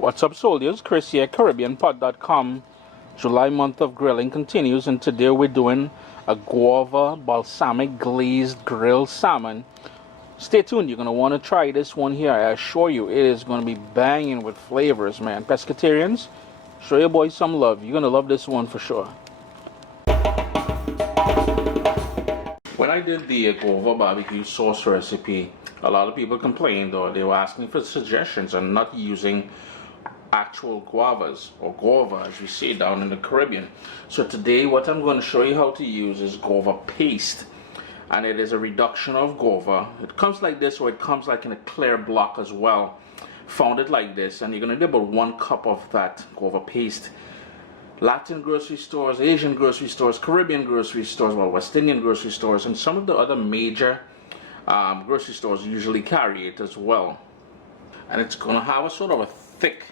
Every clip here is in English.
What's up, soldiers? Chris here, CaribbeanPot.com. July month of grilling continues, and today we're doing a guava balsamic glazed grilled salmon. Stay tuned, you're going to want to try this one here. I assure you, it is going to be banging with flavors, man. Pescatarians, show your boys some love. You're going to love this one for sure. When I did the guava barbecue sauce recipe, a lot of people complained, or they were asking for suggestions on not using actual guavas, or guava as we say down in the Caribbean. So today what I'm going to show you how to use is guava paste, and it is a reduction of guava. It comes like this, or it comes like in a clear block as well. Found it like this, and you're going to do about 1 cup of that guava paste. Latin grocery stores, Asian grocery stores, Caribbean grocery stores, well, West Indian grocery stores, and some of the other major grocery stores usually carry it as well. And it's going to have a sort of a thick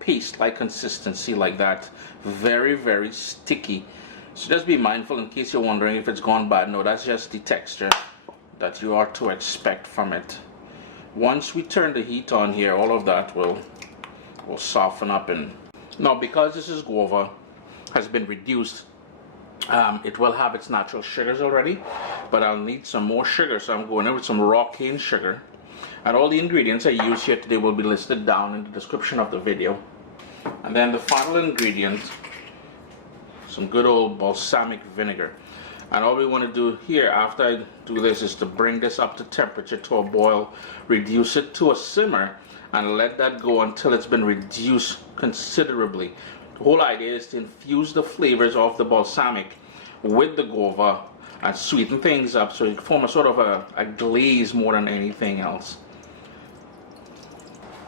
paste-like consistency like that. Very, very sticky. So just be mindful in case you're wondering if it's gone bad. No, that's just the texture that you are to expect from it. Once we turn the heat on here, all of that will soften up. And now, because this is guava, has been reduced, it will have its natural sugars already, but I'll need some more sugar, so I'm going in with some raw cane sugar. And all the ingredients I use here today will be listed down in the description of the video. And then the final ingredient, some good old balsamic vinegar. And all we want to do here after I do this is to bring this up to temperature, to a boil, reduce it to a simmer, and let that go until it's been reduced considerably. The whole idea is to infuse the flavors of the balsamic with the guava and sweeten things up so you form a sort of a glaze more than anything else.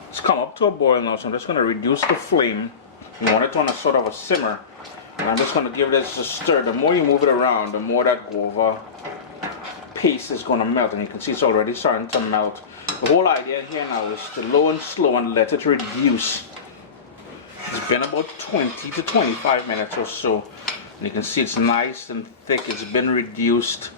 It's come up to a boil now, so I'm just going to reduce the flame. You want it on a sort of a simmer, and I'm just going to give this a stir. The more you move it around, the more that guava paste is going to melt, and you can see it's already starting to melt. The whole idea here now is to low and slow and let it reduce. It's been about 20 to 25 minutes or so, and you can see it's nice and thick. It's been reduced.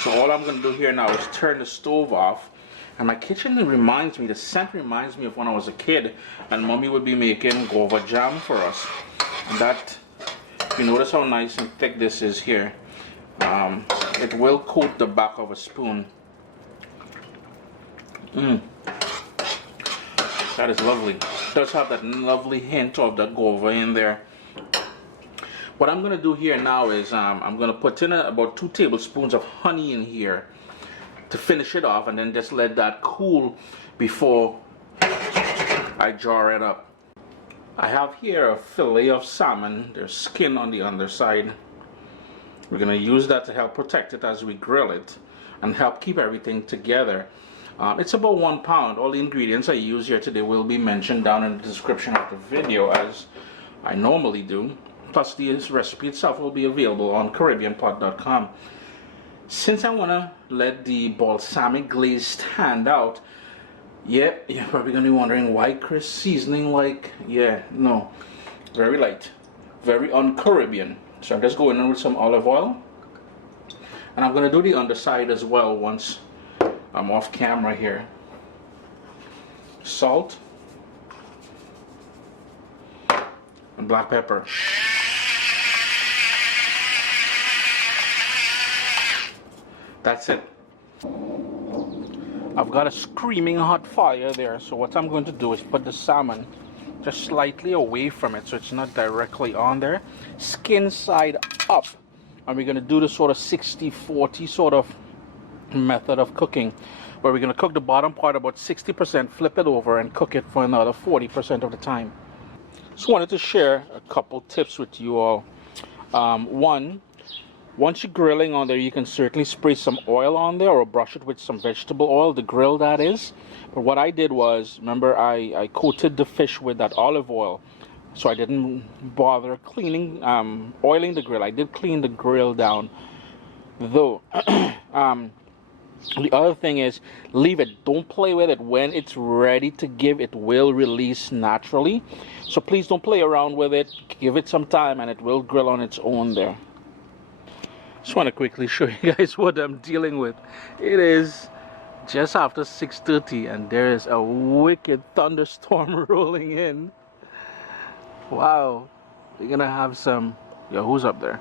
So all I'm going to do here now is turn the stove off. And my kitchen reminds me, the scent reminds me of when I was a kid and Mommy would be making guava jam for us. And that, you notice how nice and thick this is here. It will coat the back of a spoon. That is lovely. It does have that lovely hint of that guava in there. What I'm going to do here now is I'm going to put in about 2 tablespoons of honey in here to finish it off, and then just let that cool before I jar it up. I have here a fillet of salmon. There's skin on the underside. We're going to use that to help protect it as we grill it and help keep everything together. It's about 1 pound. All the ingredients I use here today will be mentioned down in the description of the video, as I normally do. Plus, this recipe itself will be available on CaribbeanPot.com. Since I want to let the balsamic glaze stand out, you're probably going to be wondering why Chris seasoning like, no, very light, very un-Caribbean. So I'm just going in with some olive oil, and I'm going to do the underside as well once I'm off camera here. Salt and black pepper. That's it. I've got a screaming hot fire there, so what I'm going to do is put the salmon just slightly away from it so it's not directly on there. Skin side up. And we're going to do the sort of 60-40 sort of method of cooking, where we're going to cook the bottom part about 60%, flip it over, and cook it for another 40% of the time. Just wanted to share a couple tips with you all. One, once you're grilling on there, you can certainly spray some oil on there or brush it with some vegetable oil, the grill that is. But what I did was, remember, I coated the fish with that olive oil, so I didn't bother cleaning, oiling the grill. I did clean the grill down, though. The other thing is, leave it. Don't play with it. When it's ready to give, it will release naturally. So please don't play around with it. Give it some time and it will grill on its own there. Just want to quickly show you guys what I'm dealing with. It is just after 6:30, and there is a wicked thunderstorm rolling in. Wow, we're gonna have some. Yo, who's up there?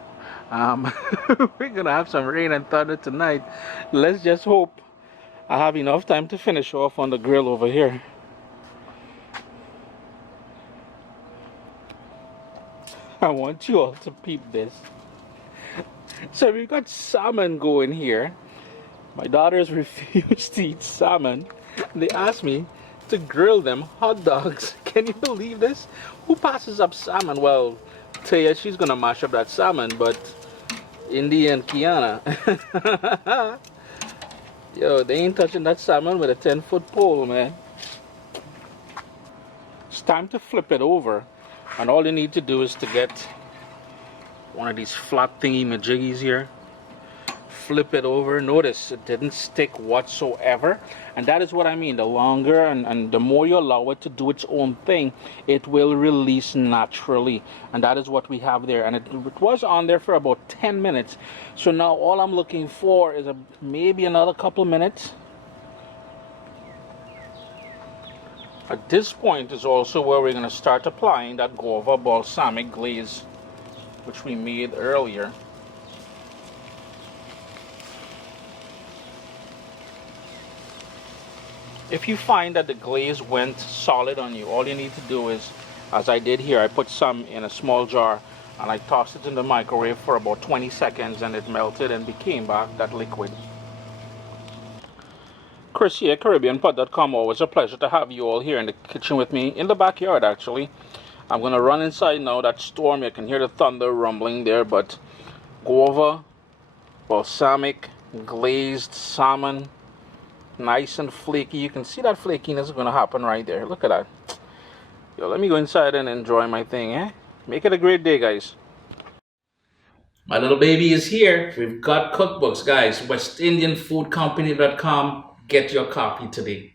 We're gonna have some rain and thunder tonight. Let's just hope I have enough time to finish off on the grill over here. I want you all to peep this. So we've got salmon going here. My daughters refuse to eat salmon. They asked me to grill them hot dogs. Can you believe this? Who passes up salmon? Well, Taya, she's gonna mash up that salmon, but Indy and Kiana, yo, they ain't touching that salmon with a 10-foot pole, man. It's time to flip it over, and all you need to do is to get one of these flat thingy majiggies here. Flip it over. Notice it didn't stick whatsoever, and that is what I mean. The longer and the more you allow it to do its own thing, it will release naturally, and that is what we have there. And it was on there for about 10 minutes, so now all I'm looking for is maybe another couple minutes. At this point is also where we're going to start applying that guava balsamic glaze which we made earlier. If you find that the glaze went solid on you, all you need to do is, as I did here, I put some in a small jar and I tossed it in the microwave for about 20 seconds and it melted and became back that liquid. Chris here, CaribbeanPot.com. Always a pleasure to have you all here in the kitchen with me, in the backyard actually. I'm going to run inside now. That storm, you can hear the thunder rumbling there, but guava, balsamic, glazed salmon, nice and flaky. You can see that flakiness is going to happen right there. Look at that. Yo, let me go inside and enjoy my thing, eh? Make it a great day, guys. My little baby is here. We've got cookbooks, guys. WestIndianFoodCompany.com. Get your copy today.